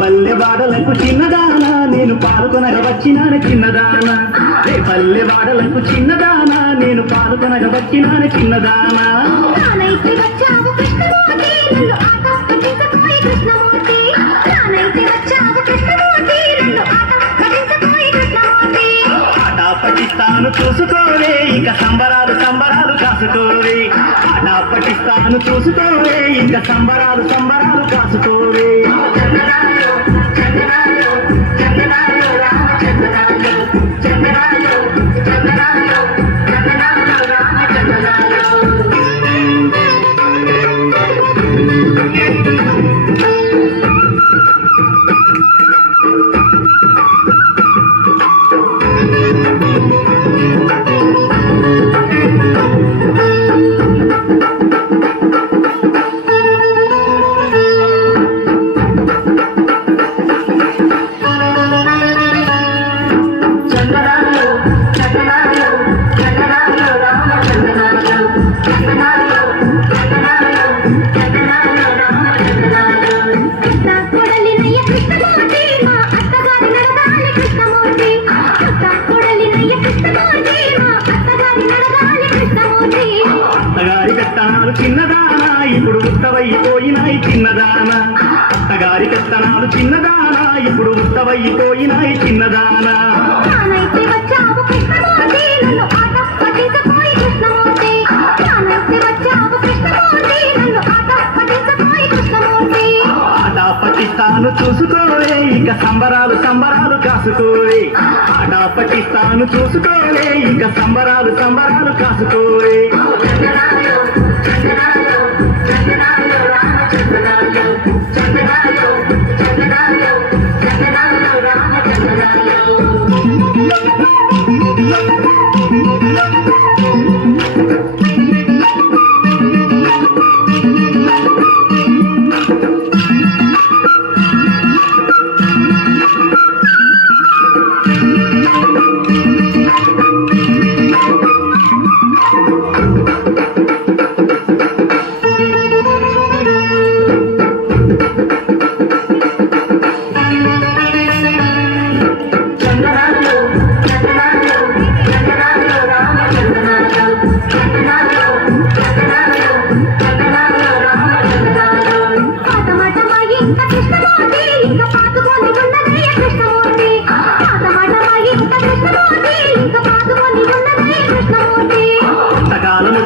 పల్లె వాడలకు చిన్నదానా నేను పాల్గొనగా వచ్చినాను చిన్నదానా రే పల్లె వాడలకు చిన్నదానా నేను పాల్గొనగా వచ్చినాను చిన్నదానా ఆట పట్టిస్తాను చూసుకోవే ఇక సంబరాలు సంబరాలు కాసుకోవే ఆట పట్టిస్తాను చూసుకోవే ఇక సంబరాలు సంబరాలు కాసుకోవే చిన్నదానా ఇప్పుడు ఉత్తవైపోయినాయి చిన్నదానా అత్తగారి కత్తనాలు చిన్నదానా ఇప్పుడు ఉత్తవైపోయినాయి చిన్నదానా ఆట పట్టిస్తాను చూసుకోవే ఇక సంబరాలు సంబరాలు కాసుకోవే ఆట పట్టిస్తాను చూసుకోవే ఇక సంబరాలు సంబరాలు కాసుకోవే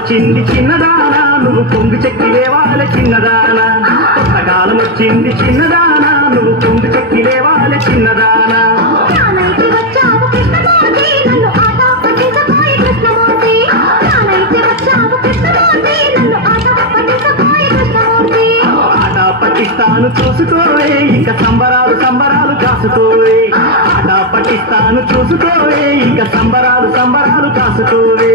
వచ్చింది చిన్నదానా నువ్వు పొంగు చెక్కి లేవాలే చిన్నదానా కాలం వచ్చింది చిన్నదానా నువ్వు పొంగు చెక్కి లేవాలే చిన్నదానా ఆట పట్టిస్తాను చూసుకోవే ఇక సంబరాలు సంబరాలు కాసుకోవే ఆట పట్టిస్తాను చూసుకోవే ఇక సంబరాలు సంబరాలు కాసుకోవే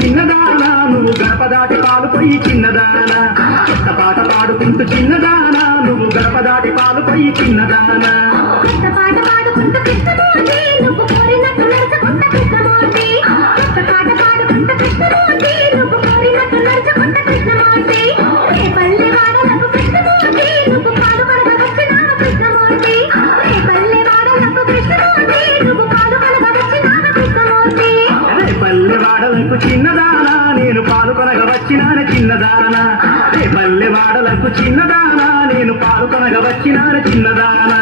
చిన్నదానా నువ్వు గడప దాటి పాలు పోయి చిన్నదానా కొత్త పాట పాడుకుంటూ చిన్నదానా నువ్వు గడప దాటి పాలు పోయి చిన్నదానా కృష్ణ పాల్గొనగ వచ్చినాన చిన్నదాన రే పల్లె వాడలకు చిన్నదాన నేను పాల్గొనగ వచ్చినాన చిన్నదాన